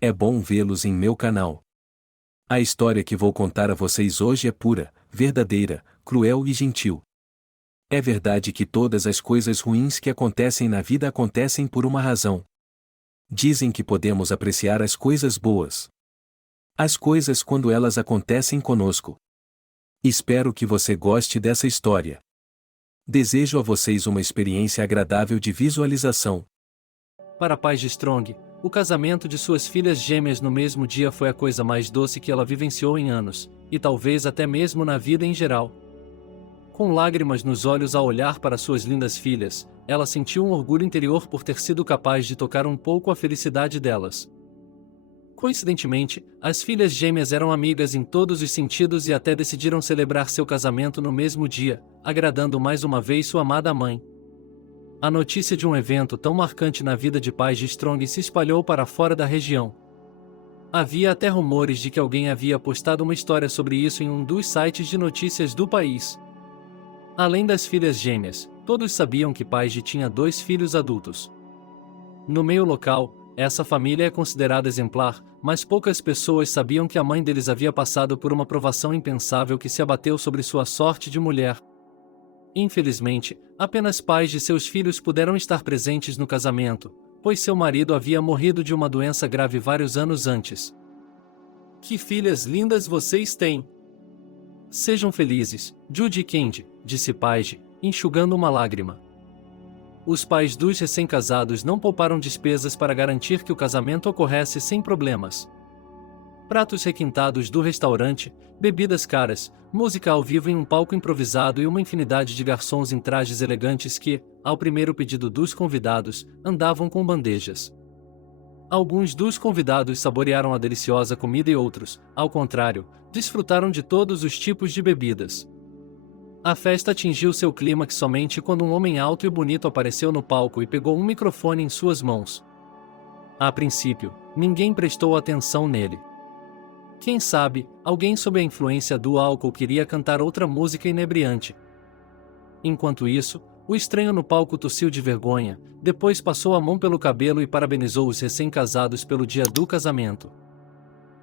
É bom vê-los em meu canal. A história que vou contar a vocês hoje é pura, verdadeira, cruel e gentil. É verdade que todas as coisas ruins que acontecem na vida acontecem por uma razão. Dizem que podemos apreciar as coisas boas. As coisas quando elas acontecem conosco. Espero que você goste dessa história. Desejo a vocês uma experiência agradável de visualização. Para a Paige Strong, o casamento de suas filhas gêmeas no mesmo dia foi a coisa mais doce que ela vivenciou em anos, e talvez até mesmo na vida em geral. Com lágrimas nos olhos ao olhar para suas lindas filhas, ela sentiu um orgulho interior por ter sido capaz de tocar um pouco a felicidade delas. Coincidentemente, as filhas gêmeas eram amigas em todos os sentidos e até decidiram celebrar seu casamento no mesmo dia, agradando mais uma vez sua amada mãe. A notícia de um evento tão marcante na vida de Paige Strong se espalhou para fora da região. Havia até rumores de que alguém havia postado uma história sobre isso em um dos sites de notícias do país. Além das filhas gêmeas, todos sabiam que Paige tinha 2 filhos adultos. No meio local, essa família é considerada exemplar, mas poucas pessoas sabiam que a mãe deles havia passado por uma provação impensável que se abateu sobre sua sorte de mulher. Infelizmente, apenas pais de seus filhos puderam estar presentes no casamento, pois seu marido havia morrido de uma doença grave vários anos antes. Que filhas lindas vocês têm! Sejam felizes, Judy e Candy, disse Paige, enxugando uma lágrima. Os pais dos recém-casados não pouparam despesas para garantir que o casamento ocorresse sem problemas. Pratos requintados do restaurante, bebidas caras, música ao vivo em um palco improvisado e uma infinidade de garçons em trajes elegantes que, ao primeiro pedido dos convidados, andavam com bandejas. Alguns dos convidados saborearam a deliciosa comida e outros, ao contrário, desfrutaram de todos os tipos de bebidas. A festa atingiu seu clímax somente quando um homem alto e bonito apareceu no palco e pegou um microfone em suas mãos. A princípio, ninguém prestou atenção nele. Quem sabe, alguém sob a influência do álcool queria cantar outra música inebriante. Enquanto isso, o estranho no palco tossiu de vergonha, depois passou a mão pelo cabelo e parabenizou os recém-casados pelo dia do casamento.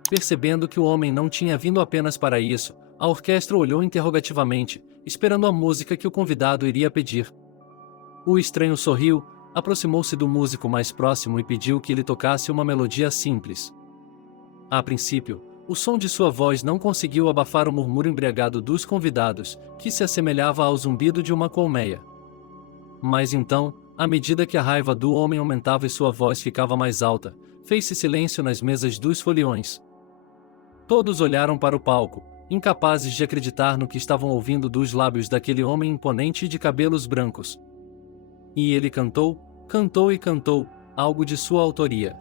Percebendo que o homem não tinha vindo apenas para isso, a orquestra olhou interrogativamente, esperando a música que o convidado iria pedir. O estranho sorriu, aproximou-se do músico mais próximo e pediu que ele tocasse uma melodia simples. A princípio, o som de sua voz não conseguiu abafar o murmúrio embriagado dos convidados, que se assemelhava ao zumbido de uma colmeia. Mas então, à medida que a raiva do homem aumentava e sua voz ficava mais alta, fez-se silêncio nas mesas dos foliões. Todos olharam para o palco, incapazes de acreditar no que estavam ouvindo dos lábios daquele homem imponente e de cabelos brancos. E ele cantou, cantou e cantou, algo de sua autoria.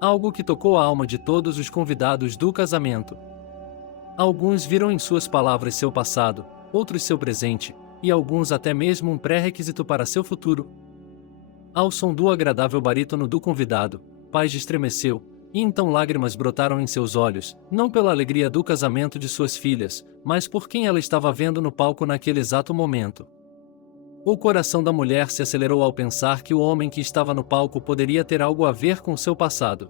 Algo que tocou a alma de todos os convidados do casamento. Alguns viram em suas palavras seu passado, outros seu presente, e alguns até mesmo um pré-requisito para seu futuro. Ao som do agradável barítono do convidado, Paige estremeceu, e então lágrimas brotaram em seus olhos, não pela alegria do casamento de suas filhas, mas por quem ela estava vendo no palco naquele exato momento. O coração da mulher se acelerou ao pensar que o homem que estava no palco poderia ter algo a ver com seu passado.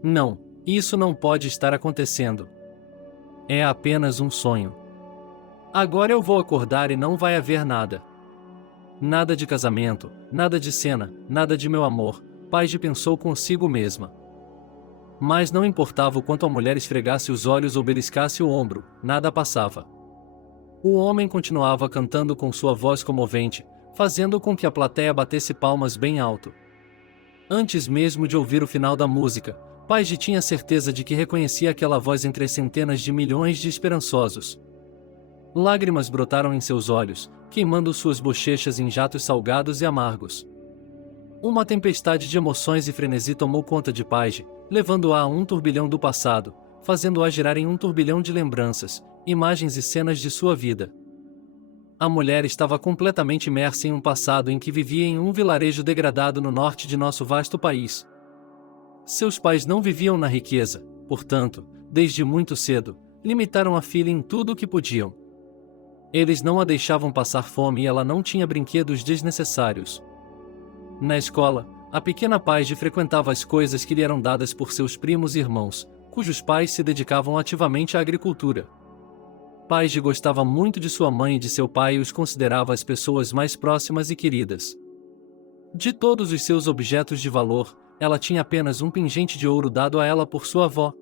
Não, isso não pode estar acontecendo. É apenas um sonho. Agora eu vou acordar e não vai haver nada. Nada de casamento, nada de cena, nada de meu amor, Paige pensou consigo mesma. Mas não importava o quanto a mulher esfregasse os olhos ou beliscasse o ombro, nada passava. O homem continuava cantando com sua voz comovente, fazendo com que a plateia batesse palmas bem alto. Antes mesmo de ouvir o final da música, Paige tinha certeza de que reconhecia aquela voz entre as centenas de milhões de esperançosos. Lágrimas brotaram em seus olhos, queimando suas bochechas em jatos salgados e amargos. Uma tempestade de emoções e frenesi tomou conta de Paige, levando-a a um turbilhão do passado, fazendo-a girar em um turbilhão de lembranças, imagens e cenas de sua vida. A mulher estava completamente imersa em um passado em que vivia em um vilarejo degradado no norte de nosso vasto país. Seus pais não viviam na riqueza, portanto, desde muito cedo, limitaram a filha em tudo o que podiam. Eles não a deixavam passar fome e ela não tinha brinquedos desnecessários. Na escola, a pequena Paige frequentava as coisas que lhe eram dadas por seus primos e irmãos, cujos pais se dedicavam ativamente à agricultura. Paige gostava muito de sua mãe e de seu pai e os considerava as pessoas mais próximas e queridas. De todos os seus objetos de valor, ela tinha apenas um pingente de ouro dado a ela por sua avó.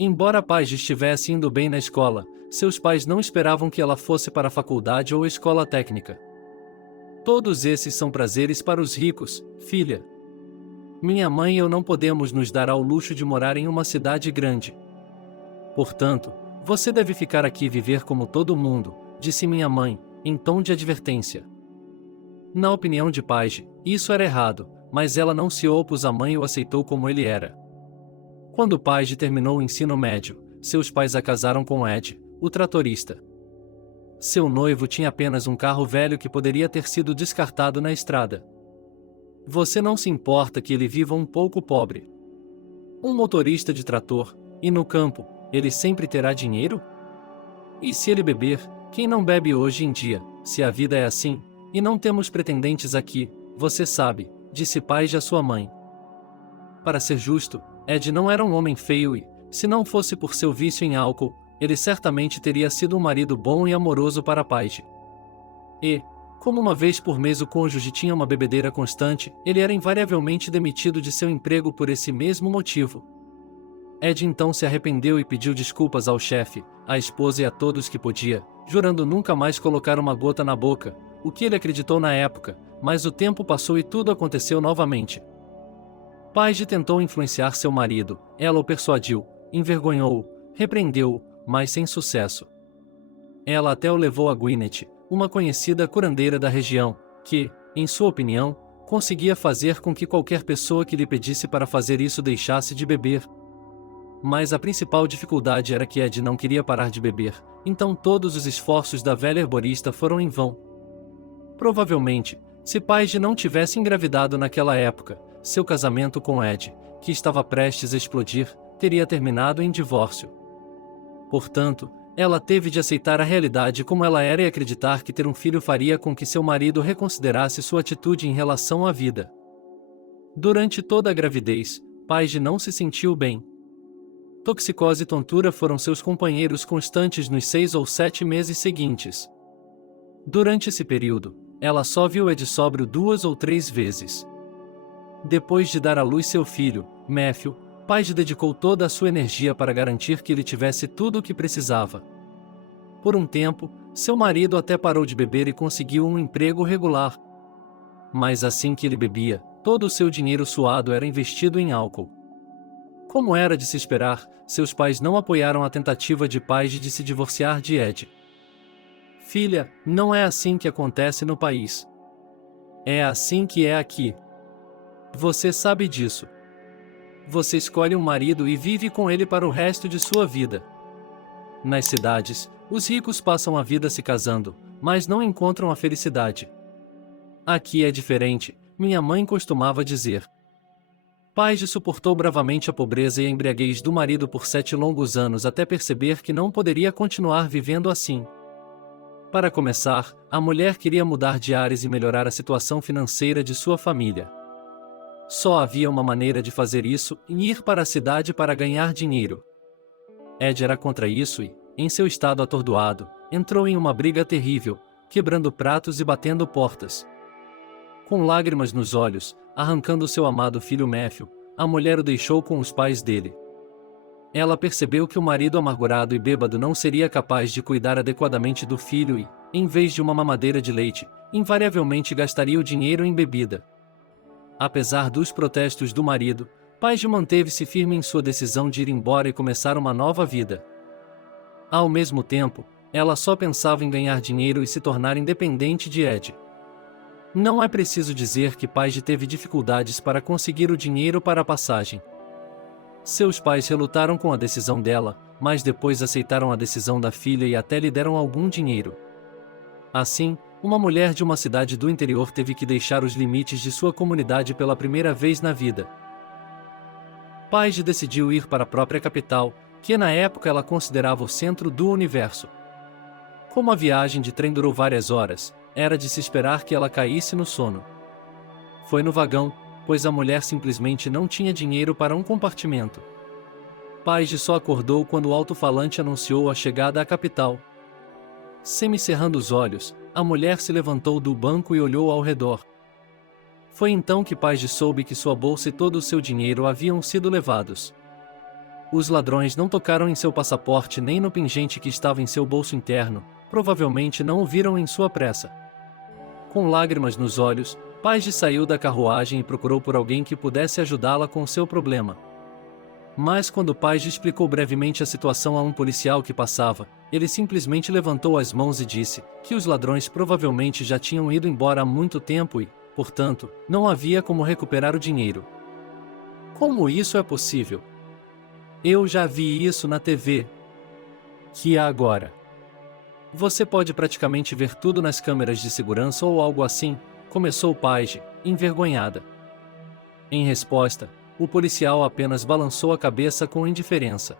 Embora Paige estivesse indo bem na escola, seus pais não esperavam que ela fosse para a faculdade ou escola técnica. Todos esses são prazeres para os ricos, filha. Minha mãe e eu não podemos nos dar ao luxo de morar em uma cidade grande. Portanto, você deve ficar aqui e viver como todo mundo, disse minha mãe, em tom de advertência. Na opinião de Paige, isso era errado, mas ela não se opôs à mãe e o aceitou como ele era. Quando Paige terminou o ensino médio, seus pais a casaram com Ed, o tratorista. Seu noivo tinha apenas um carro velho que poderia ter sido descartado na estrada. Você não se importa que ele viva um pouco pobre? Um motorista de trator, e no campo, ele sempre terá dinheiro? E se ele beber, quem não bebe hoje em dia, se a vida é assim, e não temos pretendentes aqui, você sabe, disse Paige à sua mãe. Para ser justo, Ed não era um homem feio e, se não fosse por seu vício em álcool, ele certamente teria sido um marido bom e amoroso para Paige. E, como uma vez por mês o cônjuge tinha uma bebedeira constante, ele era invariavelmente demitido de seu emprego por esse mesmo motivo. Ed então se arrependeu e pediu desculpas ao chefe, à esposa e a todos que podia, jurando nunca mais colocar uma gota na boca, o que ele acreditou na época, mas o tempo passou e tudo aconteceu novamente. Paige tentou influenciar seu marido, ela o persuadiu, envergonhou-o, repreendeu-o, mas sem sucesso. Ela até o levou a Gwyneth, uma conhecida curandeira da região, que, em sua opinião, conseguia fazer com que qualquer pessoa que lhe pedisse para fazer isso deixasse de beber. Mas a principal dificuldade era que Ed não queria parar de beber, então todos os esforços da velha herborista foram em vão. Provavelmente, se Paige não tivesse engravidado naquela época, seu casamento com Ed, que estava prestes a explodir, teria terminado em divórcio. Portanto, ela teve de aceitar a realidade como ela era e acreditar que ter um filho faria com que seu marido reconsiderasse sua atitude em relação à vida. Durante toda a gravidez, Paige não se sentiu bem. Toxicose e tontura foram seus companheiros constantes nos 6 ou 7 meses seguintes. Durante esse período, ela só viu Ed sóbrio 2 ou 3 vezes. Depois de dar à luz seu filho, Matthew, Paige dedicou toda a sua energia para garantir que ele tivesse tudo o que precisava. Por um tempo, seu marido até parou de beber e conseguiu um emprego regular. Mas assim que ele bebia, todo o seu dinheiro suado era investido em álcool. Como era de se esperar, seus pais não apoiaram a tentativa de Paige de se divorciar de Ed. Filha, não é assim que acontece no país. É assim que é aqui. Você sabe disso. Você escolhe um marido e vive com ele para o resto de sua vida. Nas cidades, os ricos passam a vida se casando, mas não encontram a felicidade. Aqui é diferente, minha mãe costumava dizer. Paige suportou bravamente a pobreza e a embriaguez do marido por 7 longos anos até perceber que não poderia continuar vivendo assim. Para começar, a mulher queria mudar de ares e melhorar a situação financeira de sua família. Só havia uma maneira de fazer isso, ir para a cidade para ganhar dinheiro. Ed era contra isso e, em seu estado atordoado, entrou em uma briga terrível, quebrando pratos e batendo portas. Com lágrimas nos olhos, arrancando seu amado filho Matthew, a mulher o deixou com os pais dele. Ela percebeu que o marido amargurado e bêbado não seria capaz de cuidar adequadamente do filho e, em vez de uma mamadeira de leite, invariavelmente gastaria o dinheiro em bebida. Apesar dos protestos do marido, Paige manteve-se firme em sua decisão de ir embora e começar uma nova vida. Ao mesmo tempo, ela só pensava em ganhar dinheiro e se tornar independente de Ed. Não é preciso dizer que Paige teve dificuldades para conseguir o dinheiro para a passagem. Seus pais relutaram com a decisão dela, mas depois aceitaram a decisão da filha e até lhe deram algum dinheiro. Assim, uma mulher de uma cidade do interior teve que deixar os limites de sua comunidade pela primeira vez na vida. Paige decidiu ir para a própria capital, que na época ela considerava o centro do universo. Como a viagem de trem durou várias horas, era de se esperar que ela caísse no sono. Foi no vagão, pois a mulher simplesmente não tinha dinheiro para um compartimento. Paige só acordou quando o alto-falante anunciou a chegada à capital. Semicerrando os olhos, a mulher se levantou do banco e olhou ao redor. Foi então que Paige soube que sua bolsa e todo o seu dinheiro haviam sido levados. Os ladrões não tocaram em seu passaporte nem no pingente que estava em seu bolso interno, provavelmente não o viram em sua pressa. Com lágrimas nos olhos, Paige saiu da carruagem e procurou por alguém que pudesse ajudá-la com seu problema. Mas quando Paige explicou brevemente a situação a um policial que passava, ele simplesmente levantou as mãos e disse que os ladrões provavelmente já tinham ido embora há muito tempo e, portanto, não havia como recuperar o dinheiro. Como isso é possível? Eu já vi isso na TV. Que agora? Você pode praticamente ver tudo nas câmeras de segurança ou algo assim, começou Paige, envergonhada. Em resposta, o policial apenas balançou a cabeça com indiferença.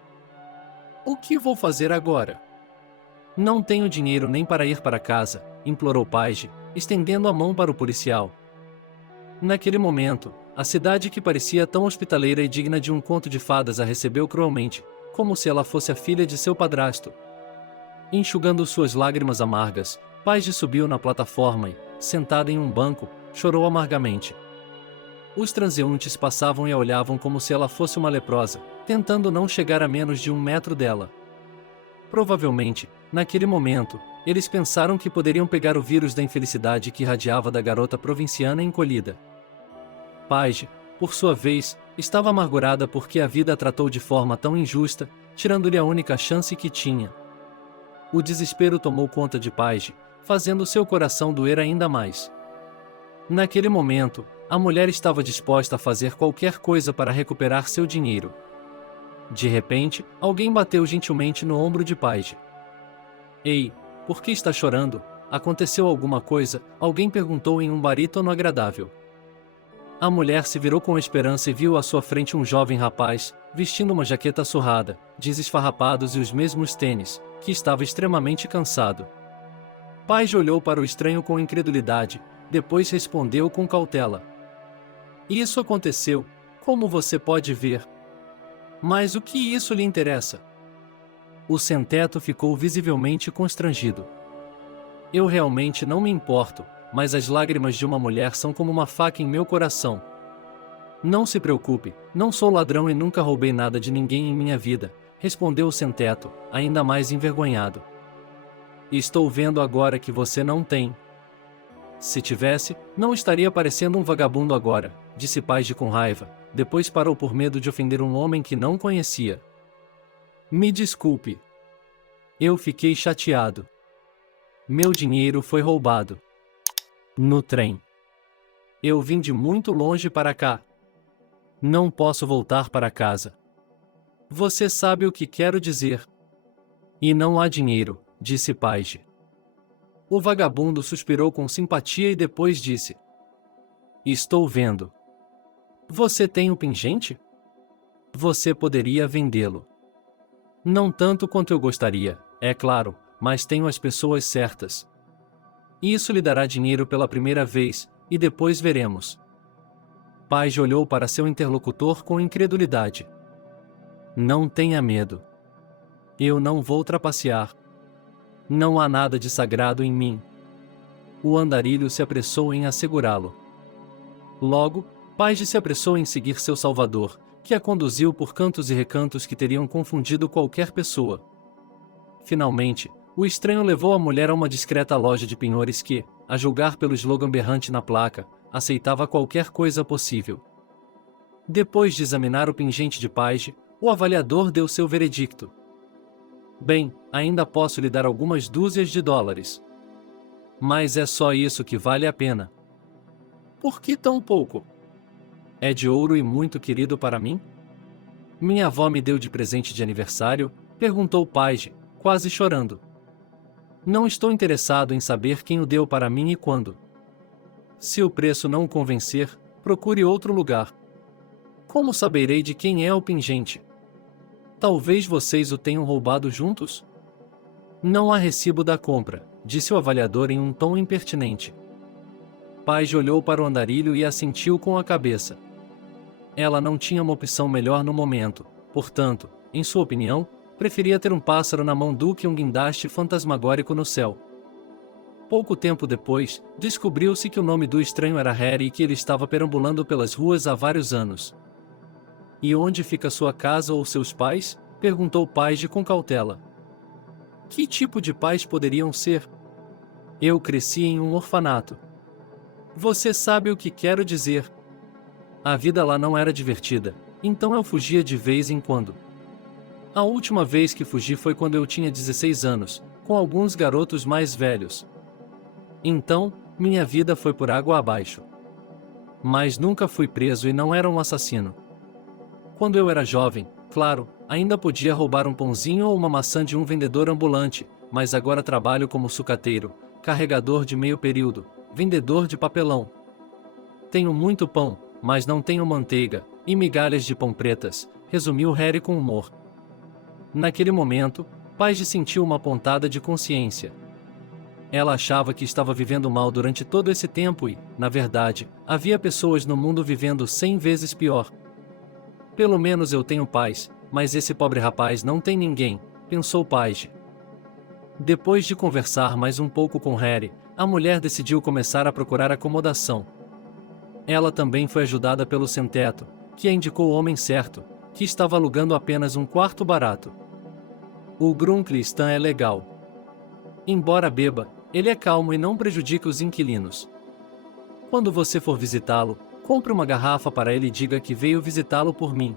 O que vou fazer agora? Não tenho dinheiro nem para ir para casa, implorou Paige, estendendo a mão para o policial. Naquele momento, a cidade que parecia tão hospitaleira e digna de um conto de fadas a recebeu cruelmente, como se ela fosse a filha de seu padrasto. Enxugando suas lágrimas amargas, Paige subiu na plataforma e, sentada em um banco, chorou amargamente. Os transeuntes passavam e a olhavam como se ela fosse uma leprosa, tentando não chegar a menos de 1 metro dela. Provavelmente, naquele momento, eles pensaram que poderiam pegar o vírus da infelicidade que irradiava da garota provinciana encolhida. Paige, por sua vez, estava amargurada porque a vida a tratou de forma tão injusta, tirando-lhe a única chance que tinha. O desespero tomou conta de Paige, fazendo seu coração doer ainda mais. Naquele momento, a mulher estava disposta a fazer qualquer coisa para recuperar seu dinheiro. De repente, alguém bateu gentilmente no ombro de Paige. Ei, por que está chorando? Aconteceu alguma coisa? Alguém perguntou em um barítono agradável. A mulher se virou com esperança e viu à sua frente um jovem rapaz, vestindo uma jaqueta surrada, jeans esfarrapados e os mesmos tênis, que estava extremamente cansado. Paige olhou para o estranho com incredulidade, depois respondeu com cautela. Isso aconteceu, como você pode ver. Mas o que isso lhe interessa? O sem-teto ficou visivelmente constrangido. Eu realmente não me importo, mas as lágrimas de uma mulher são como uma faca em meu coração. Não se preocupe, não sou ladrão e nunca roubei nada de ninguém em minha vida, respondeu o sem-teto, ainda mais envergonhado. Estou vendo agora que você não tem. Se tivesse, não estaria parecendo um vagabundo agora, disse Paige com raiva, depois parou por medo de ofender um homem que não conhecia. Me desculpe. Eu fiquei chateado. Meu dinheiro foi roubado. No trem. Eu vim de muito longe para cá. Não posso voltar para casa. Você sabe o que quero dizer. E não há dinheiro, disse Paige. O vagabundo suspirou com simpatia e depois disse. Estou vendo. Você tem um pingente? Você poderia vendê-lo. Não tanto quanto eu gostaria, é claro, mas tenho as pessoas certas. Isso lhe dará dinheiro pela primeira vez, e depois veremos. Paige olhou para seu interlocutor com incredulidade. Não tenha medo. Eu não vou trapacear. Não há nada de sagrado em mim. O andarilho se apressou em assegurá-lo. Logo, Paige se apressou em seguir seu salvador, que a conduziu por cantos e recantos que teriam confundido qualquer pessoa. Finalmente, o estranho levou a mulher a uma discreta loja de penhores que, a julgar pelo slogan berrante na placa, aceitava qualquer coisa possível. Depois de examinar o pingente de Paige, o avaliador deu seu veredicto. Bem, ainda posso lhe dar algumas dúzias de dólares. Mas é só isso que vale a pena. Por que tão pouco? É de ouro e muito querido para mim? Minha avó me deu de presente de aniversário, perguntou Paige, quase chorando. Não estou interessado em saber quem o deu para mim e quando. Se o preço não o convencer, procure outro lugar. Como saberei de quem é o pingente? Talvez vocês o tenham roubado juntos? Não há recibo da compra, disse o avaliador em um tom impertinente. Paige olhou para o andarilho e assentiu com a cabeça. Ela não tinha uma opção melhor no momento, portanto, em sua opinião, preferia ter um pássaro na mão do que um guindaste fantasmagórico no céu. Pouco tempo depois, descobriu-se que o nome do estranho era Harry e que ele estava perambulando pelas ruas há vários anos. E onde fica sua casa ou seus pais? Perguntou Paige com cautela. Que tipo de pais poderiam ser? Eu cresci em um orfanato. Você sabe o que quero dizer. A vida lá não era divertida, então eu fugia de vez em quando. A última vez que fugi foi quando eu tinha 16 anos, com alguns garotos mais velhos. Então, minha vida foi por água abaixo. Mas nunca fui preso e não era um assassino. Quando eu era jovem, claro, ainda podia roubar um pãozinho ou uma maçã de um vendedor ambulante, mas agora trabalho como sucateiro, carregador de meio período, vendedor de papelão. Tenho muito pão, mas não tenho manteiga, e migalhas de pão pretas, resumiu Harry com humor. Naquele momento, Paige sentiu uma pontada de consciência. Ela achava que estava vivendo mal durante todo esse tempo e, na verdade, havia pessoas no mundo vivendo 100 vezes pior. Pelo menos eu tenho paz, mas esse pobre rapaz não tem ninguém, pensou Paige. Depois de conversar mais um pouco com Harry, a mulher decidiu começar a procurar acomodação. Ela também foi ajudada pelo sem-teto, que a indicou o homem certo, que estava alugando apenas um quarto barato. O Grunkle Stan é legal. Embora beba, ele é calmo e não prejudica os inquilinos. Quando você for visitá-lo, compre uma garrafa para ele e diga que veio visitá-lo por mim.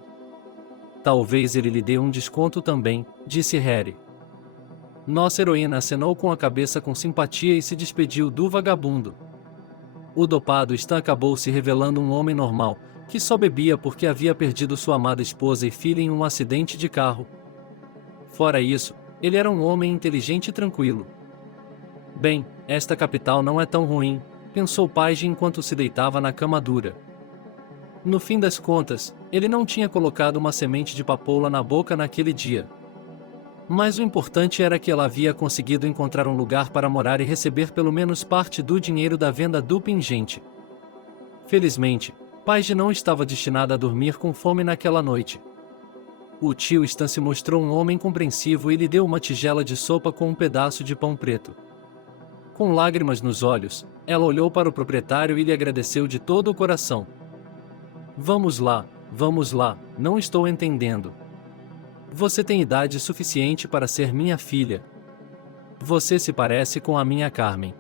Talvez ele lhe dê um desconto também, disse Harry. Nossa heroína acenou com a cabeça com simpatia e se despediu do vagabundo. O dopado Stan acabou se revelando um homem normal, que só bebia porque havia perdido sua amada esposa e filha em um acidente de carro. Fora isso, ele era um homem inteligente e tranquilo. Bem, esta capital não é tão ruim, pensou Paige enquanto se deitava na cama dura. No fim das contas, ele não tinha colocado uma semente de papoula na boca naquele dia. Mas o importante era que ela havia conseguido encontrar um lugar para morar e receber pelo menos parte do dinheiro da venda do pingente. Felizmente, Paige não estava destinada a dormir com fome naquela noite. O tio Stan se mostrou um homem compreensivo e lhe deu uma tigela de sopa com um pedaço de pão preto. Com lágrimas nos olhos, ela olhou para o proprietário e lhe agradeceu de todo o coração. Vamos lá, não estou entendendo. Você tem idade suficiente para ser minha filha. Você se parece com a minha Carmen.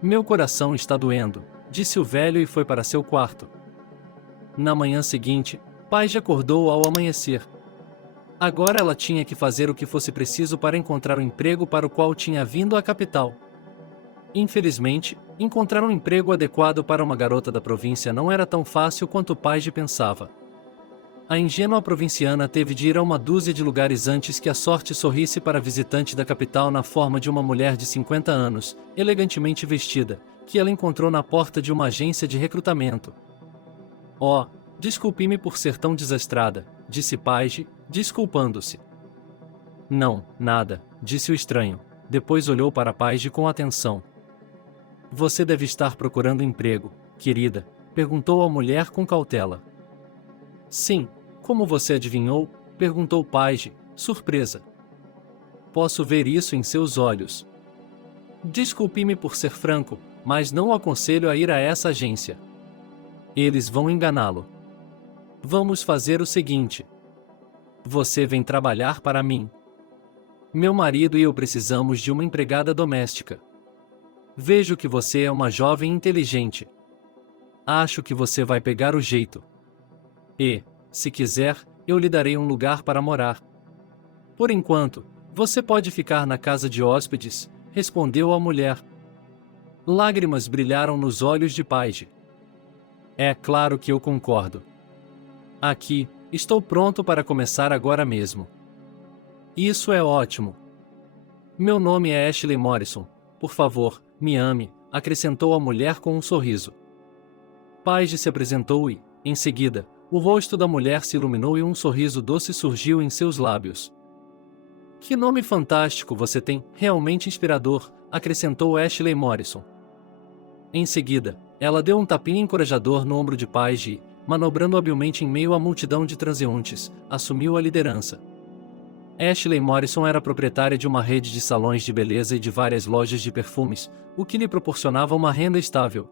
Meu coração está doendo, disse o velho e foi para seu quarto. Na manhã seguinte, Paige acordou ao amanhecer. Agora ela tinha que fazer o que fosse preciso para encontrar o emprego para o qual tinha vindo à capital. Infelizmente, encontrar um emprego adequado para uma garota da província não era tão fácil quanto Paige pensava. A ingênua provinciana teve de ir a uma dúzia de lugares antes que a sorte sorrisse para a visitante da capital na forma de uma mulher de 50 anos, elegantemente vestida, que ela encontrou na porta de uma agência de recrutamento. Oh, desculpe-me por ser tão desastrada, disse Paige, desculpando-se. Não, nada, disse o estranho, depois olhou para Paige com atenção. Você deve estar procurando emprego, querida, perguntou a mulher com cautela. Sim, como você adivinhou? Perguntou Paige, surpresa. Posso ver isso em seus olhos. Desculpe-me por ser franco, mas não o aconselho a ir a essa agência. Eles vão enganá-lo. Vamos fazer o seguinte. Você vem trabalhar para mim. Meu marido e eu precisamos de uma empregada doméstica. Vejo que você é uma jovem inteligente. Acho que você vai pegar o jeito. E, se quiser, eu lhe darei um lugar para morar. Por enquanto, você pode ficar na casa de hóspedes, respondeu a mulher. Lágrimas brilharam nos olhos de Paige. É claro que eu concordo. Aqui, estou pronto para começar agora mesmo. Isso é ótimo. Meu nome é Ashley Morrison. Por favor, me ame, acrescentou a mulher com um sorriso. Paige se apresentou e, em seguida, o rosto da mulher se iluminou e um sorriso doce surgiu em seus lábios. Que nome fantástico você tem, realmente inspirador, acrescentou Ashley Morrison. Em seguida, ela deu um tapinha encorajador no ombro de Paige e, manobrando habilmente em meio à multidão de transeuntes, assumiu a liderança. Ashley Morrison era proprietária de uma rede de salões de beleza e de várias lojas de perfumes, o que lhe proporcionava uma renda estável.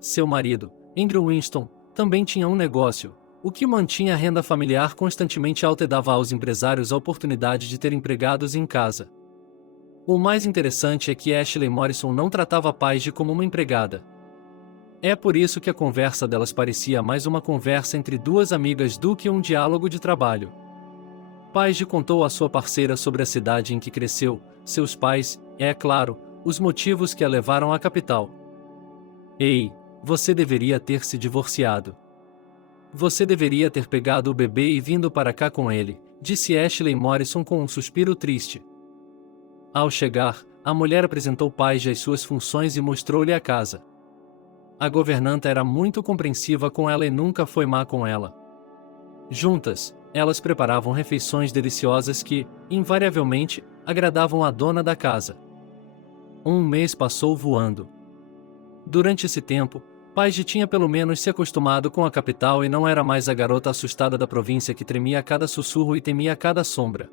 Seu marido, Andrew Winston, também tinha um negócio, o que mantinha a renda familiar constantemente alta e dava aos empresários a oportunidade de ter empregados em casa. O mais interessante é que Ashley Morrison não tratava Paige como uma empregada. É por isso que a conversa delas parecia mais uma conversa entre duas amigas do que um diálogo de trabalho. Paige contou à sua parceira sobre a cidade em que cresceu, seus pais, e, é claro, os motivos que a levaram à capital. Ei, você deveria ter se divorciado. Você deveria ter pegado o bebê e vindo para cá com ele, disse Ashley Morrison com um suspiro triste. Ao chegar, a mulher apresentou Paige as suas funções e mostrou-lhe a casa. A governanta era muito compreensiva com ela e nunca foi má com ela. Juntas, elas preparavam refeições deliciosas que, invariavelmente, agradavam a dona da casa. Um mês passou voando. Durante esse tempo, Paige tinha pelo menos se acostumado com a capital e não era mais a garota assustada da província que tremia a cada sussurro e temia a cada sombra.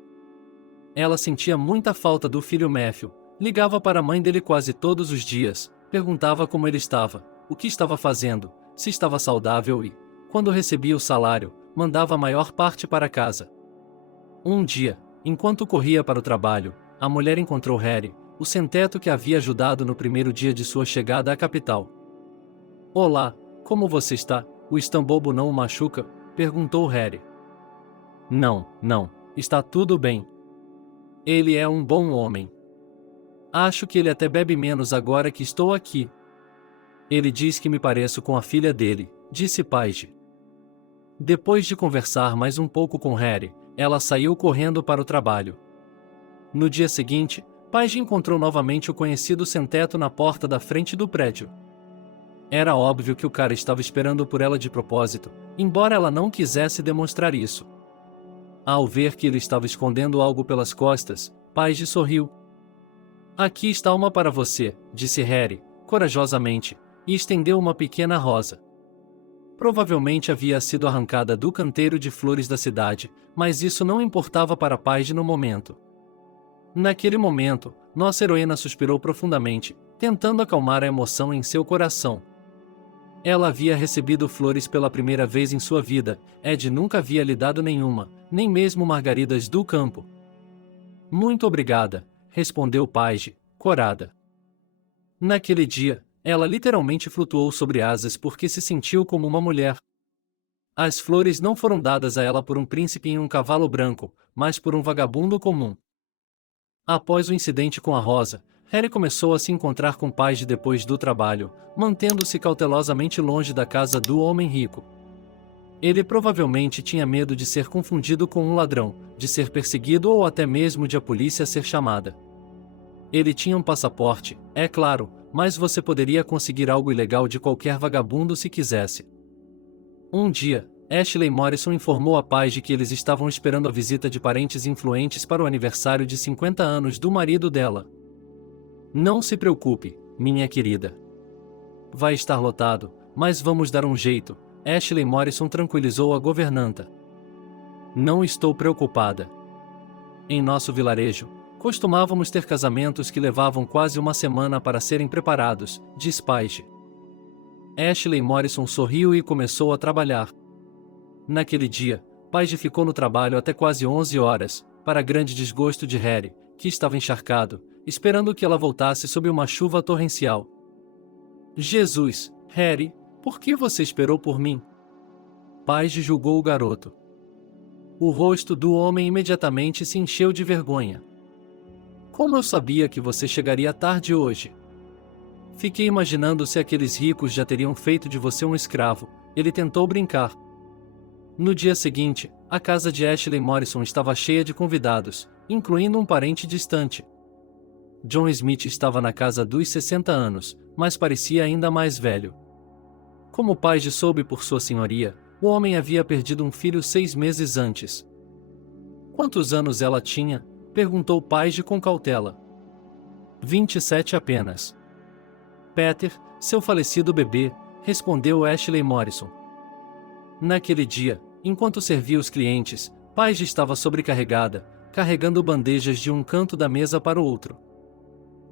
Ela sentia muita falta do filho Matthew, ligava para a mãe dele quase todos os dias, perguntava como ele estava, o que estava fazendo, se estava saudável e, quando recebia o salário, mandava a maior parte para casa. Um dia, enquanto corria para o trabalho, a mulher encontrou Harry, o sem-teto que havia ajudado no primeiro dia de sua chegada à capital. Olá, como você está? O estambobo não o machuca? Perguntou Harry. Não, está tudo bem. Ele é um bom homem. Acho que ele até bebe menos agora que estou aqui. Ele diz que me pareço com a filha dele, disse Paige. Depois de conversar mais um pouco com Harry, ela saiu correndo para o trabalho. No dia seguinte, Paige encontrou novamente o conhecido sem-teto na porta da frente do prédio. Era óbvio que o cara estava esperando por ela de propósito, embora ela não quisesse demonstrar isso. Ao ver que ele estava escondendo algo pelas costas, Paige sorriu. Aqui está uma para você, disse Harry, corajosamente, e estendeu uma pequena rosa. Provavelmente havia sido arrancada do canteiro de flores da cidade, mas isso não importava para Paige no momento. Naquele momento, nossa heroína suspirou profundamente, tentando acalmar a emoção em seu coração. Ela havia recebido flores pela primeira vez em sua vida, Ed nunca havia lhe dado nenhuma, nem mesmo margaridas do campo. Muito obrigada, respondeu Paige, corada. Naquele dia, ela literalmente flutuou sobre asas porque se sentiu como uma mulher. As flores não foram dadas a ela por um príncipe em um cavalo branco, mas por um vagabundo comum. Após o incidente com a rosa, Harry começou a se encontrar com Paige depois do trabalho, mantendo-se cautelosamente longe da casa do homem rico. Ele provavelmente tinha medo de ser confundido com um ladrão, de ser perseguido ou até mesmo de a polícia ser chamada. Ele tinha um passaporte, é claro, mas você poderia conseguir algo ilegal de qualquer vagabundo se quisesse. Um dia, Ashley Morrison informou a Paige que eles estavam esperando a visita de parentes influentes para o aniversário de 50 anos do marido dela. Não se preocupe, minha querida. Vai estar lotado, mas vamos dar um jeito, Ashley Morrison tranquilizou a governanta. Não estou preocupada. Em nosso vilarejo, costumávamos ter casamentos que levavam quase uma semana para serem preparados, diz Paige. Ashley Morrison sorriu e começou a trabalhar. Naquele dia, Paige ficou no trabalho até quase 11 horas, para grande desgosto de Harry, que estava encharcado, esperando que ela voltasse sob uma chuva torrencial. Jesus, Harry, por que você esperou por mim? Paige julgou o garoto. O rosto do homem imediatamente se encheu de vergonha. Como eu sabia que você chegaria tarde hoje? Fiquei imaginando se aqueles ricos já teriam feito de você um escravo, ele tentou brincar. No dia seguinte, a casa de Ashley Morrison estava cheia de convidados, incluindo um parente distante. John Smith estava na casa dos 60 anos, mas parecia ainda mais velho. Como Paige soube por sua senhoria, o homem havia perdido um filho 6 meses antes. Quantos anos ela tinha? Perguntou Paige com cautela. 27 apenas. Peter, seu falecido bebê, respondeu Ashley Morrison. Naquele dia, enquanto servia os clientes, Paige estava sobrecarregada, carregando bandejas de um canto da mesa para o outro.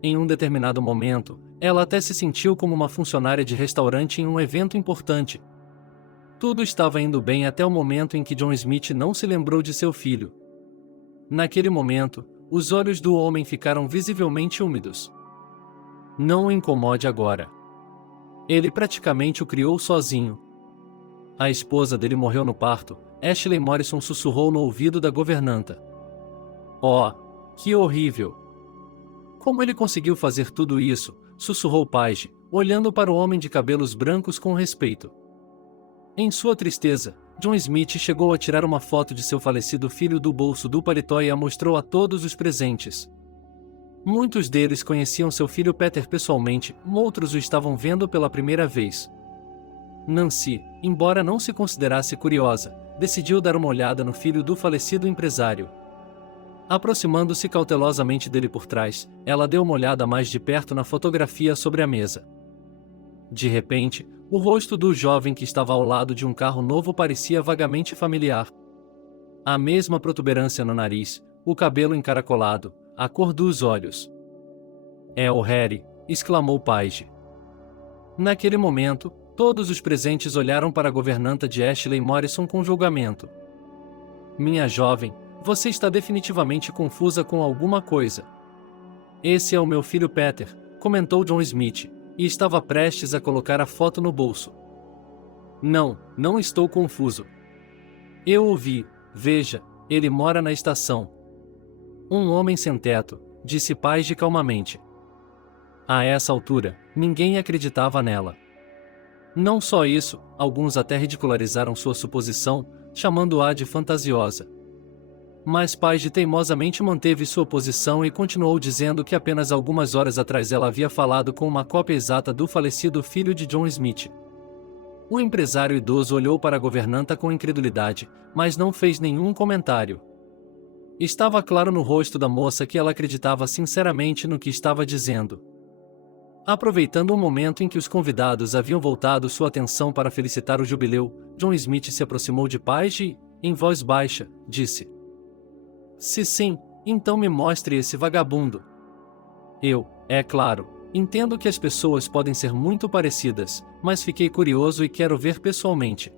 Em um determinado momento, ela até se sentiu como uma funcionária de restaurante em um evento importante. Tudo estava indo bem até o momento em que John Smith não se lembrou de seu filho. Naquele momento, os olhos do homem ficaram visivelmente úmidos. Não o incomode agora. Ele praticamente o criou sozinho. A esposa dele morreu no parto, Ashley Morrison sussurrou no ouvido da governanta. Oh, que horrível! Como ele conseguiu fazer tudo isso? Sussurrou Paige, olhando para o homem de cabelos brancos com respeito. Em sua tristeza, John Smith chegou a tirar uma foto de seu falecido filho do bolso do paletó e a mostrou a todos os presentes. Muitos deles conheciam seu filho Peter pessoalmente, outros o estavam vendo pela primeira vez. Nancy, embora não se considerasse curiosa, decidiu dar uma olhada no filho do falecido empresário. Aproximando-se cautelosamente dele por trás, ela deu uma olhada mais de perto na fotografia sobre a mesa. De repente, o rosto do jovem que estava ao lado de um carro novo parecia vagamente familiar. A mesma protuberância no nariz, o cabelo encaracolado, a cor dos olhos. É o Harry, exclamou Paige. Naquele momento, todos os presentes olharam para a governanta de Ashley Morrison com julgamento. Minha jovem, você está definitivamente confusa com alguma coisa. Esse é o meu filho Peter, comentou John Smith, e estava prestes a colocar a foto no bolso. Não estou confuso. Eu o vi, veja, ele mora na estação. Um homem sem teto, disse Paige calmamente. A essa altura, ninguém acreditava nela. Não só isso, alguns até ridicularizaram sua suposição, chamando-a de fantasiosa. Mas Paige teimosamente manteve sua posição e continuou dizendo que apenas algumas horas atrás ela havia falado com uma cópia exata do falecido filho de John Smith. O empresário idoso olhou para a governanta com incredulidade, mas não fez nenhum comentário. Estava claro no rosto da moça que ela acreditava sinceramente no que estava dizendo. Aproveitando o momento em que os convidados haviam voltado sua atenção para felicitar o jubileu, John Smith se aproximou de Paige e, em voz baixa, disse: Se sim, então me mostre esse vagabundo. Eu, é claro, entendo que as pessoas podem ser muito parecidas, mas fiquei curioso e quero ver pessoalmente.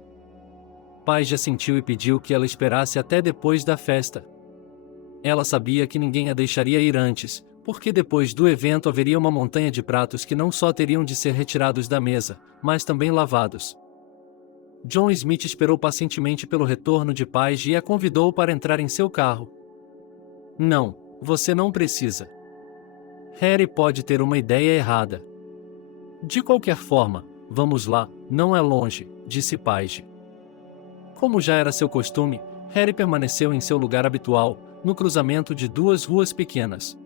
Paige assentiu e pediu que ela esperasse até depois da festa. Ela sabia que ninguém a deixaria ir antes, porque depois do evento haveria uma montanha de pratos que não só teriam de ser retirados da mesa, mas também lavados. John Smith esperou pacientemente pelo retorno de Paige e a convidou para entrar em seu carro. Não, você não precisa. Harry pode ter uma ideia errada. De qualquer forma, vamos lá, não é longe, disse Paige. Como já era seu costume, Harry permaneceu em seu lugar habitual, no cruzamento de duas ruas pequenas.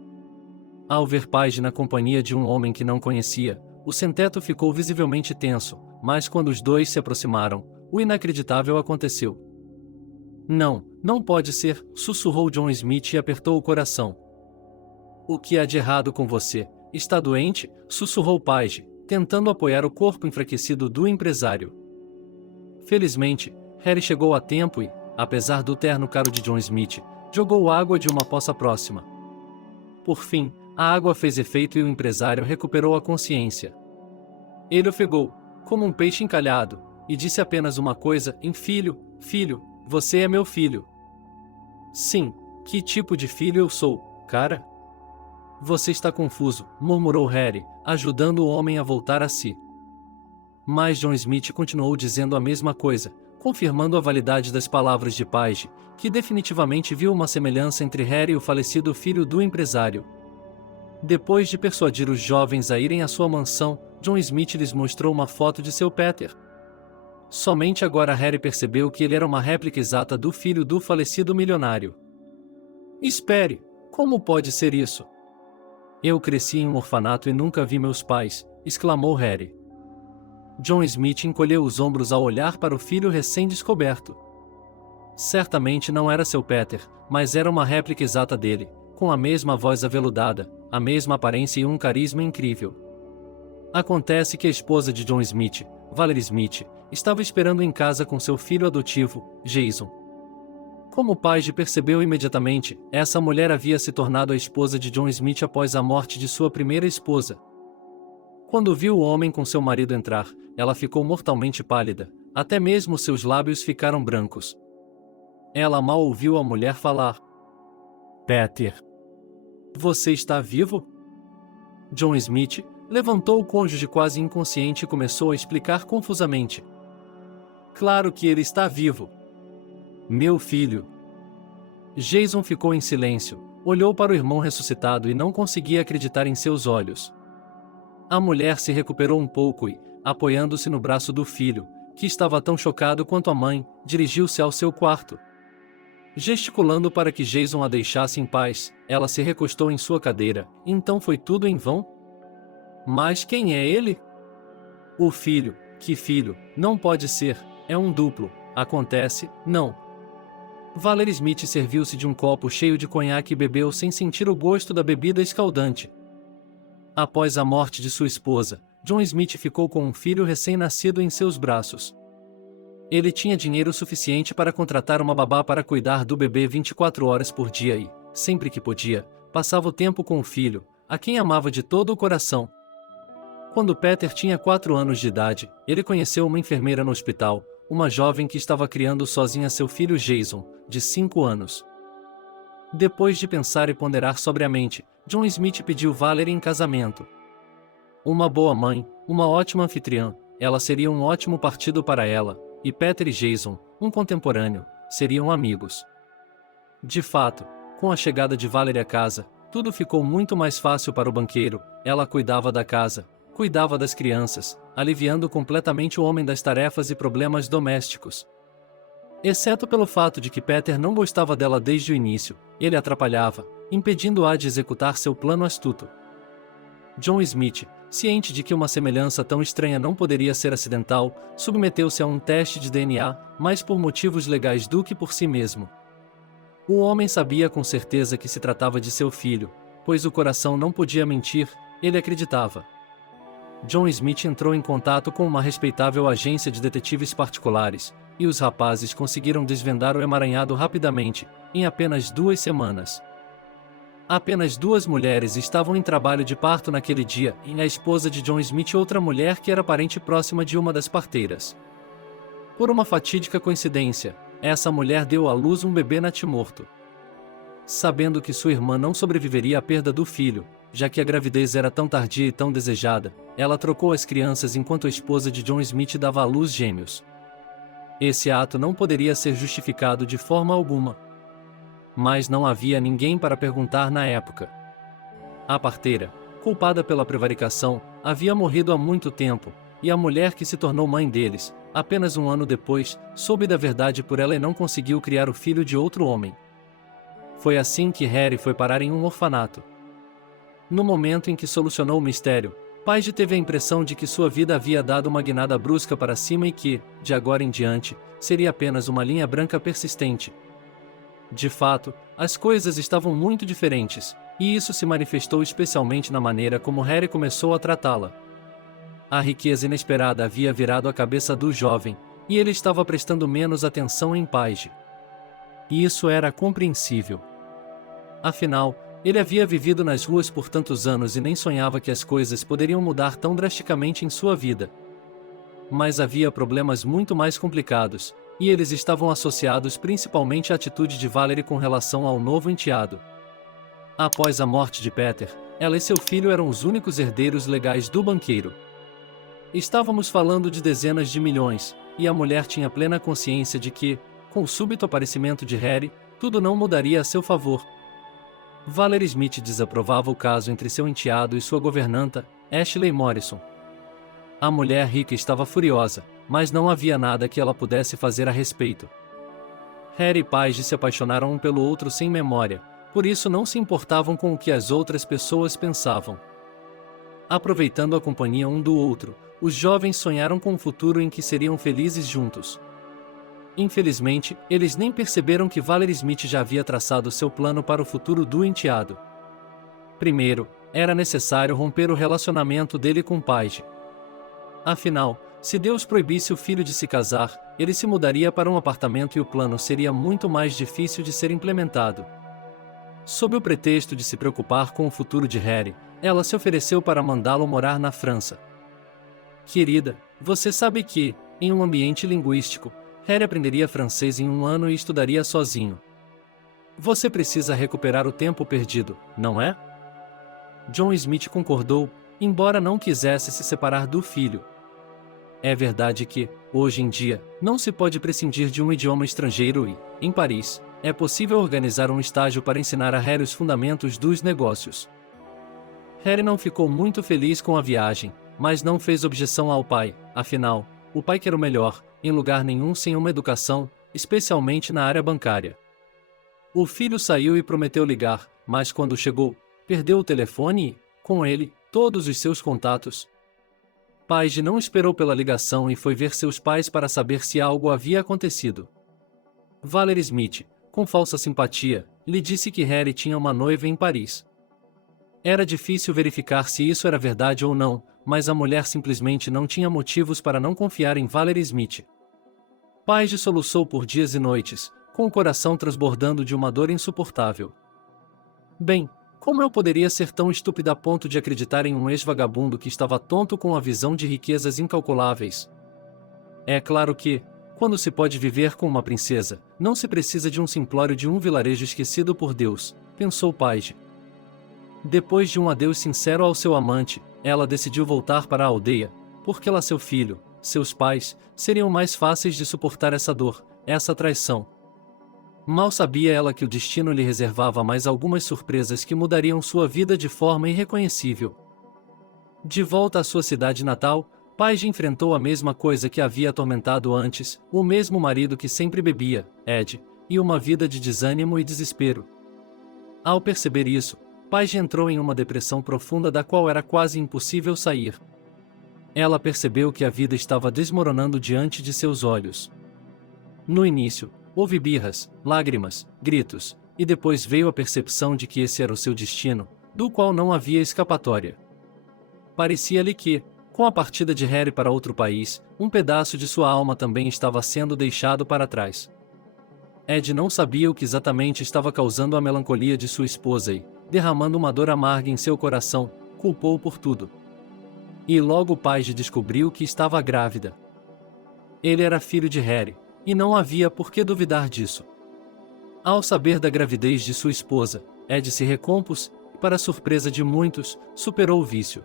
Ao ver Paige na companhia de um homem que não conhecia, o sem-teto ficou visivelmente tenso, mas quando os dois se aproximaram, o inacreditável aconteceu. Não pode ser, sussurrou John Smith e apertou o coração. O que há de errado com você? Está doente? Sussurrou Paige, tentando apoiar o corpo enfraquecido do empresário. Felizmente, Harry chegou a tempo e, apesar do terno caro de John Smith, jogou água de uma poça próxima. Por fim, a água fez efeito e o empresário recuperou a consciência. Ele ofegou, como um peixe encalhado, e disse apenas uma coisa: filho, você é meu filho. Sim, que tipo de filho eu sou, cara? Você está confuso, murmurou Harry, ajudando o homem a voltar a si. Mas John Smith continuou dizendo a mesma coisa, confirmando a validade das palavras de Paige, que definitivamente viu uma semelhança entre Harry e o falecido filho do empresário. Depois de persuadir os jovens a irem à sua mansão, John Smith lhes mostrou uma foto de seu Peter. Somente agora Harry percebeu que ele era uma réplica exata do filho do falecido milionário. Espere, como pode ser isso? Eu cresci em um orfanato e nunca vi meus pais, exclamou Harry. John Smith encolheu os ombros ao olhar para o filho recém-descoberto. Certamente não era seu Peter, mas era uma réplica exata dele, com a mesma voz aveludada, a mesma aparência e um carisma incrível. Acontece que a esposa de John Smith, Valerie Smith, estava esperando em casa com seu filho adotivo, Jason. Como Paige percebeu imediatamente, essa mulher havia se tornado a esposa de John Smith após a morte de sua primeira esposa. Quando viu o homem com seu marido entrar, ela ficou mortalmente pálida, até mesmo seus lábios ficaram brancos. Ela mal ouviu a mulher falar. Peter, você está vivo? John Smith levantou o cônjuge quase inconsciente e começou a explicar confusamente. Claro que ele está vivo. Meu filho. Jason ficou em silêncio, olhou para o irmão ressuscitado e não conseguia acreditar em seus olhos. A mulher se recuperou um pouco e, apoiando-se no braço do filho, que estava tão chocado quanto a mãe, dirigiu-se ao seu quarto. Gesticulando para que Jason a deixasse em paz, ela se recostou em sua cadeira. Então foi tudo em vão? Mas quem é ele? O filho. Que filho? Não pode ser. É um duplo. Acontece, não. Valerie Smith serviu-se de um copo cheio de conhaque e bebeu sem sentir o gosto da bebida escaldante. Após a morte de sua esposa, John Smith ficou com um filho recém-nascido em seus braços. Ele tinha dinheiro suficiente para contratar uma babá para cuidar do bebê 24 horas por dia e, sempre que podia, passava o tempo com o filho, a quem amava de todo o coração. Quando Peter tinha 4 anos de idade, ele conheceu uma enfermeira no hospital, uma jovem que estava criando sozinha seu filho Jason, de 5 anos. Depois de pensar e ponderar sobriamente, John Smith pediu Valerie em casamento. Uma boa mãe, uma ótima anfitriã, ela seria um ótimo partido para ela, e Peter e Jason, um contemporâneo, seriam amigos. De fato, com a chegada de Valerie à casa, tudo ficou muito mais fácil para o banqueiro. Ela cuidava da casa, cuidava das crianças, aliviando completamente o homem das tarefas e problemas domésticos. Exceto pelo fato de que Peter não gostava dela desde o início, ele atrapalhava, impedindo-a de executar seu plano astuto. John Smith, ciente de que uma semelhança tão estranha não poderia ser acidental, submeteu-se a um teste de DNA, mais por motivos legais do que por si mesmo. O homem sabia com certeza que se tratava de seu filho, pois o coração não podia mentir, ele acreditava. John Smith entrou em contato com uma respeitável agência de detetives particulares, e os rapazes conseguiram desvendar o emaranhado rapidamente, em apenas 2 semanas. Apenas 2 mulheres estavam em trabalho de parto naquele dia, e a esposa de John Smith outra mulher que era parente próxima de uma das parteiras. Por uma fatídica coincidência, essa mulher deu à luz um bebê natimorto. Sabendo que sua irmã não sobreviveria à perda do filho, já que a gravidez era tão tardia e tão desejada, ela trocou as crianças enquanto a esposa de John Smith dava à luz gêmeos. Esse ato não poderia ser justificado de forma alguma. Mas não havia ninguém para perguntar na época. A parteira, culpada pela prevaricação, havia morrido há muito tempo, e a mulher que se tornou mãe deles, apenas 1 ano depois, soube da verdade por ela e não conseguiu criar o filho de outro homem. Foi assim que Harry foi parar em um orfanato. No momento em que solucionou o mistério, Paige teve a impressão de que sua vida havia dado uma guinada brusca para cima e que, de agora em diante, seria apenas uma linha branca persistente. De fato, as coisas estavam muito diferentes, e isso se manifestou especialmente na maneira como Harry começou a tratá-la. A riqueza inesperada havia virado a cabeça do jovem, e ele estava prestando menos atenção em Paige. E isso era compreensível. Afinal, ele havia vivido nas ruas por tantos anos e nem sonhava que as coisas poderiam mudar tão drasticamente em sua vida. Mas havia problemas muito mais complicados, e eles estavam associados principalmente à atitude de Valerie com relação ao novo enteado. Após a morte de Peter, ela e seu filho eram os únicos herdeiros legais do banqueiro. Estávamos falando de dezenas de milhões, e a mulher tinha plena consciência de que, com o súbito aparecimento de Harry, tudo não mudaria a seu favor. Valerie Smith desaprovava o caso entre seu enteado e sua governanta, Ashley Morrison. A mulher rica estava furiosa, mas não havia nada que ela pudesse fazer a respeito. Harry e Paige se apaixonaram um pelo outro sem memória, por isso não se importavam com o que as outras pessoas pensavam. Aproveitando a companhia um do outro, os jovens sonharam com um futuro em que seriam felizes juntos. Infelizmente, eles nem perceberam que Valerie Smith já havia traçado seu plano para o futuro do enteado. Primeiro, Era necessário romper o relacionamento dele com Paige. Afinal, se Deus proibisse o filho de se casar, ele se mudaria para um apartamento e o plano seria muito mais difícil de ser implementado. Sob o pretexto de se preocupar com o futuro de Harry, ela se ofereceu para mandá-lo morar na França. Querida, você sabe que, em um ambiente linguístico, Harry aprenderia francês em 1 ano e estudaria sozinho. Você precisa recuperar o tempo perdido, não é? John Smith concordou, embora não quisesse se separar do filho. É verdade que, hoje em dia, não se pode prescindir de um idioma estrangeiro e, em Paris, é possível organizar um estágio para ensinar a Harry os fundamentos dos negócios. Harry não ficou muito feliz com a viagem, mas não fez objeção ao pai, afinal, o pai quer o melhor, em lugar nenhum sem uma educação, especialmente na área bancária. O filho saiu e prometeu ligar, mas quando chegou, perdeu o telefone e, com ele, todos os seus contatos. Paige não esperou pela ligação e foi ver seus pais para saber se algo havia acontecido. Valerie Smith, com falsa simpatia, lhe disse que Harry tinha uma noiva em Paris. Era difícil verificar se isso era verdade ou não, mas a mulher simplesmente não tinha motivos para não confiar em Valerie Smith. Paige soluçou por dias e noites, com o coração transbordando de uma dor insuportável. Bem, como eu poderia ser tão estúpida a ponto de acreditar em um ex-vagabundo que estava tonto com a visão de riquezas incalculáveis? É claro que, quando se pode viver com uma princesa, não se precisa de um simplório de um vilarejo esquecido por Deus, pensou Paige. Depois de um adeus sincero ao seu amante, ela decidiu voltar para a aldeia, porque ela, seu filho, seus pais, seriam mais fáceis de suportar essa dor, essa traição. Mal sabia ela que o destino lhe reservava mais algumas surpresas que mudariam sua vida de forma irreconhecível. De volta à sua cidade natal, Paige enfrentou a mesma coisa que havia atormentado antes, o mesmo marido que sempre bebia, Ed, e uma vida de desânimo e desespero. Ao perceber isso, Paige entrou em uma depressão profunda da qual era quase impossível sair. Ela percebeu que a vida estava desmoronando diante de seus olhos. No início, houve birras, lágrimas, gritos, e depois veio a percepção de que esse era o seu destino, do qual não havia escapatória. Parecia-lhe que, com a partida de Harry para outro país, um pedaço de sua alma também estava sendo deixado para trás. Ed não sabia o que exatamente estava causando a melancolia de sua esposa e, derramando uma dor amarga em seu coração, culpou por tudo. E logo Paige descobriu que estava grávida. Ele era filho de Harry, e não havia por que duvidar disso. Ao saber da gravidez de sua esposa, Ed se recompôs e, para surpresa de muitos, superou o vício.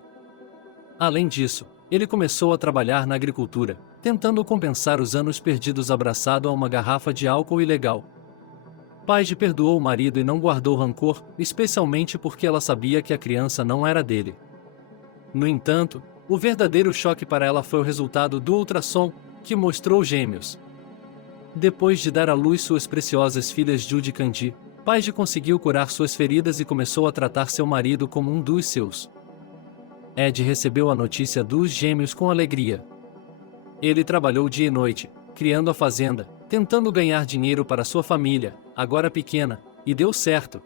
Além disso, ele começou a trabalhar na agricultura, tentando compensar os anos perdidos abraçado a uma garrafa de álcool ilegal. Paige perdoou o marido e não guardou rancor, especialmente porque ela sabia que a criança não era dele. No entanto, o verdadeiro choque para ela foi o resultado do ultrassom, que mostrou gêmeos. Depois de dar à luz suas preciosas filhas Jude e Candy, Paige conseguiu curar suas feridas e começou a tratar seu marido como um dos seus. Ed recebeu a notícia dos gêmeos com alegria. Ele trabalhou dia e noite, criando a fazenda, tentando ganhar dinheiro para sua família, agora pequena, e deu certo.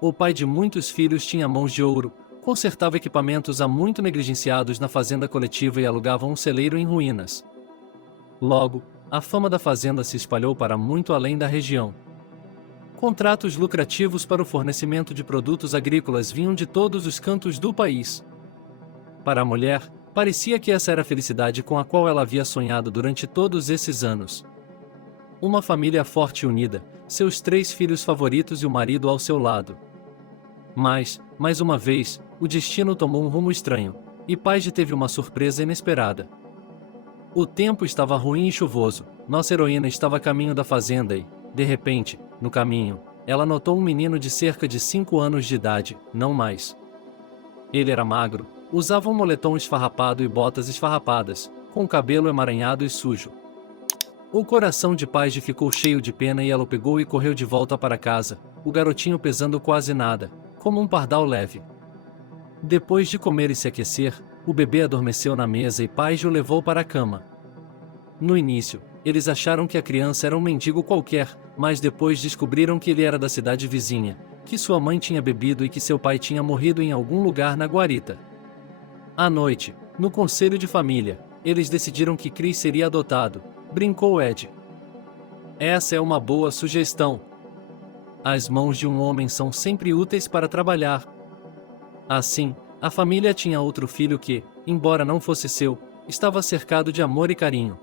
O pai de muitos filhos tinha mãos de ouro, consertava equipamentos há muito negligenciados na fazenda coletiva e alugava um celeiro em ruínas. Logo, a fama da fazenda se espalhou para muito além da região. Contratos lucrativos para o fornecimento de produtos agrícolas vinham de todos os cantos do país. Para a mulher, parecia que essa era a felicidade com a qual ela havia sonhado durante todos esses anos. Uma família forte e unida, seus 3 filhos favoritos e o marido ao seu lado. Mas, mais uma vez, o destino tomou um rumo estranho, e Paige teve uma surpresa inesperada. O tempo estava ruim e chuvoso, nossa heroína estava a caminho da fazenda e, de repente, no caminho, ela notou um menino de cerca de 5 anos de idade, não mais. Ele era magro, usava um moletom esfarrapado e botas esfarrapadas, com o cabelo emaranhado e sujo. O coração de Paige ficou cheio de pena e ela o pegou e correu de volta para casa, o garotinho pesando quase nada, como um pardal leve. Depois de comer e se aquecer, o bebê adormeceu na mesa e Paige o levou para a cama. No início, eles acharam que a criança era um mendigo qualquer, mas depois descobriram que ele era da cidade vizinha, que sua mãe tinha bebido e que seu pai tinha morrido em algum lugar na guarita. À noite, no conselho de família, eles decidiram que Chris seria adotado, brincou Ed. Essa é uma boa sugestão. As mãos de um homem são sempre úteis para trabalhar. Assim, a família tinha outro filho que, embora não fosse seu, estava cercado de amor e carinho.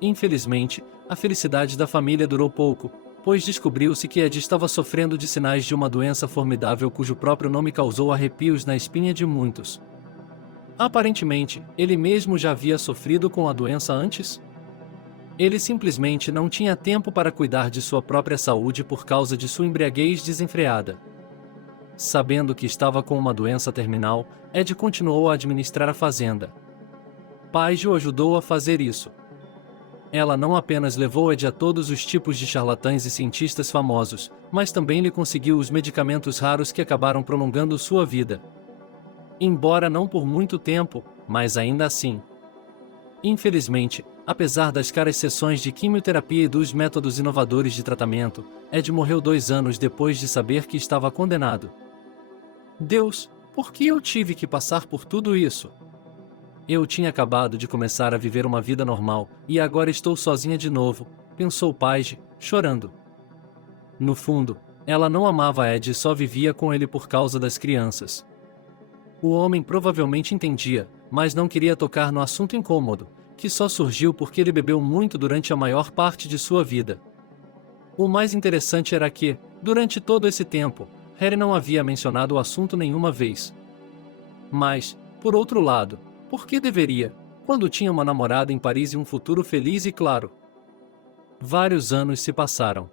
Infelizmente, a felicidade da família durou pouco, pois descobriu-se que Ed estava sofrendo de sinais de uma doença formidável cujo próprio nome causou arrepios na espinha de muitos. Aparentemente, ele mesmo já havia sofrido com a doença antes? Ele simplesmente não tinha tempo para cuidar de sua própria saúde por causa de sua embriaguez desenfreada. Sabendo que estava com uma doença terminal, Ed continuou a administrar a fazenda. Paige o ajudou a fazer isso. Ela não apenas levou Ed a todos os tipos de charlatães e cientistas famosos, mas também lhe conseguiu os medicamentos raros que acabaram prolongando sua vida. Embora não por muito tempo, mas ainda assim. Infelizmente, apesar das caras sessões de quimioterapia e dos métodos inovadores de tratamento, Ed morreu 2 anos depois de saber que estava condenado. Deus, por que eu tive que passar por tudo isso? Eu tinha acabado de começar a viver uma vida normal, e agora estou sozinha de novo, pensou Paige, chorando. No fundo, ela não amava Ed e só vivia com ele por causa das crianças. O homem provavelmente entendia, mas não queria tocar no assunto incômodo, que só surgiu porque ele bebeu muito durante a maior parte de sua vida. O mais interessante era que, durante todo esse tempo, Harry não havia mencionado o assunto nenhuma vez. Mas, por outro lado, por que deveria, quando tinha uma namorada em Paris e um futuro feliz e claro? Vários anos se passaram.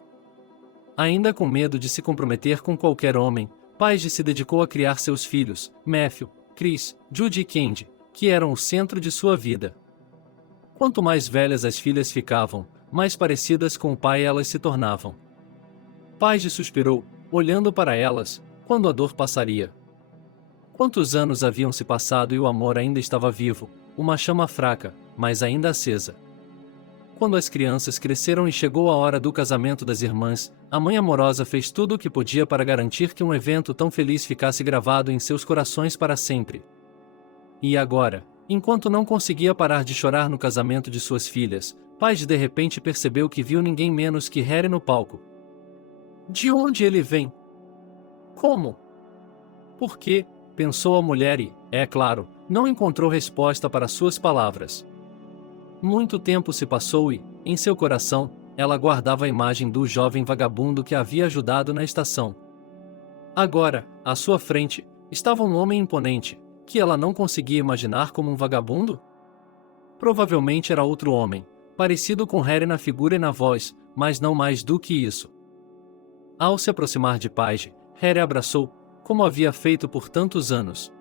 Ainda com medo de se comprometer com qualquer homem, Paige se dedicou a criar seus filhos, Matthew, Chris, Judy e Candy, que eram o centro de sua vida. Quanto mais velhas as filhas ficavam, mais parecidas com o pai elas se tornavam. Paige suspirou, olhando para elas, quando a dor passaria. Quantos anos haviam se passado e o amor ainda estava vivo, uma chama fraca, mas ainda acesa. Quando as crianças cresceram e chegou a hora do casamento das irmãs, a mãe amorosa fez tudo o que podia para garantir que um evento tão feliz ficasse gravado em seus corações para sempre. E agora, enquanto não conseguia parar de chorar no casamento de suas filhas, Paige de repente percebeu que viu ninguém menos que Harry no palco. De onde ele vem? Como? Por quê? Pensou a mulher e, é claro, não encontrou resposta para suas palavras. Muito tempo se passou e, em seu coração, ela guardava a imagem do jovem vagabundo que a havia ajudado na estação. Agora, à sua frente, estava um homem imponente, que ela não conseguia imaginar como um vagabundo? Provavelmente era outro homem, parecido com Harry na figura e na voz, mas não mais do que isso. Ao se aproximar de Paige, Harry a abraçou, como havia feito por tantos anos.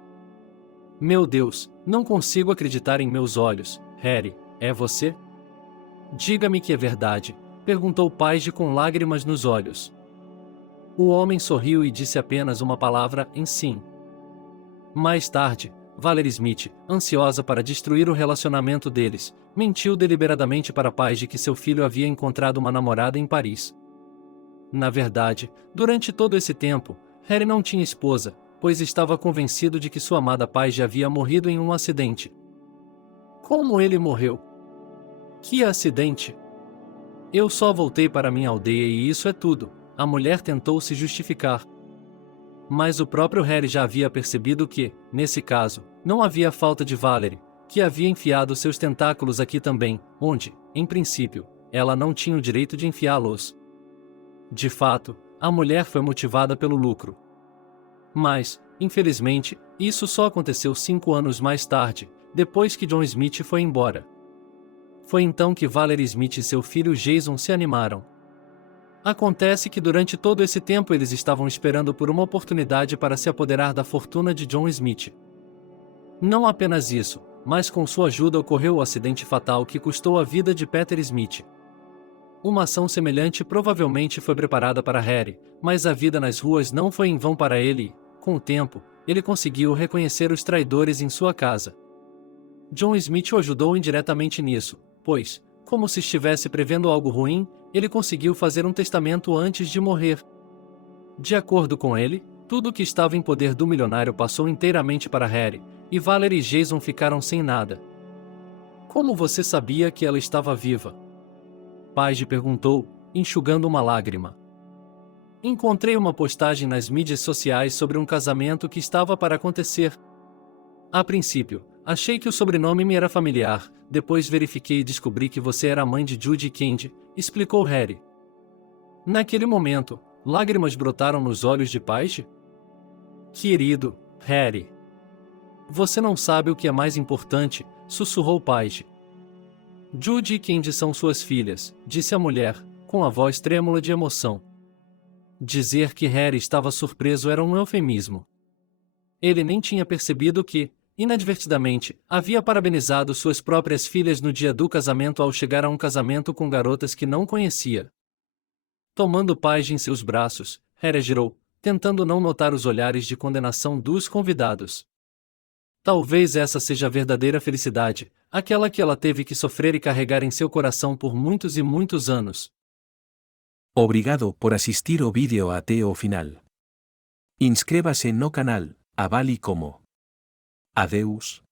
Meu Deus, não consigo acreditar em meus olhos, Harry, é você? Diga-me que é verdade, perguntou Paige com lágrimas nos olhos. O homem sorriu e disse apenas uma palavra em sim. Mais tarde, Valerie Smith, ansiosa para destruir o relacionamento deles, mentiu deliberadamente para Paige que seu filho havia encontrado uma namorada em Paris. Na verdade, durante todo esse tempo, Harry não tinha esposa, pois estava convencido de que sua amada Paige havia morrido em um acidente. Como ele morreu? Que acidente? Eu só voltei para minha aldeia e isso é tudo, a mulher tentou se justificar. Mas o próprio Harry já havia percebido que, nesse caso, não havia falta de Valerie, que havia enfiado seus tentáculos aqui também, onde, em princípio, ela não tinha o direito de enfiá-los. De fato, a mulher foi motivada pelo lucro. Mas, infelizmente, isso só aconteceu 5 anos mais tarde, depois que John Smith foi embora. Foi então que Valerie Smith e seu filho Jason se animaram. Acontece que durante todo esse tempo eles estavam esperando por uma oportunidade para se apoderar da fortuna de John Smith. Não apenas isso, mas com sua ajuda ocorreu o acidente fatal que custou a vida de Peter Smith. Uma ação semelhante provavelmente foi preparada para Harry, mas a vida nas ruas não foi em vão para ele e, com o tempo, ele conseguiu reconhecer os traidores em sua casa. John Smith o ajudou indiretamente nisso, pois, como se estivesse prevendo algo ruim, ele conseguiu fazer um testamento antes de morrer. De acordo com ele, tudo o que estava em poder do milionário passou inteiramente para Harry, e Valerie e Jason ficaram sem nada. Como você sabia que ela estava viva? Paige perguntou, enxugando uma lágrima. Encontrei uma postagem nas mídias sociais sobre um casamento que estava para acontecer. A princípio, achei que o sobrenome me era familiar, depois verifiquei e descobri que você era a mãe de Judy e Candy, explicou Harry. Naquele momento, lágrimas brotaram nos olhos de Paige? Querido, Harry. Você não sabe o que é mais importante, sussurrou Paige. Judy e Candy são suas filhas, disse a mulher, com a voz trêmula de emoção. Dizer que Harry estava surpreso era um eufemismo. Ele nem tinha percebido que, inadvertidamente, havia parabenizado suas próprias filhas no dia do casamento ao chegar a um casamento com garotas que não conhecia. Tomando Paige em seus braços, Harry girou, tentando não notar os olhares de condenação dos convidados. Talvez essa seja a verdadeira felicidade, aquela que ela teve que sofrer e carregar em seu coração por muitos e muitos anos. Obrigado por assistir o vídeo até o final. Inscreva-se no canal, avale como. Adeus.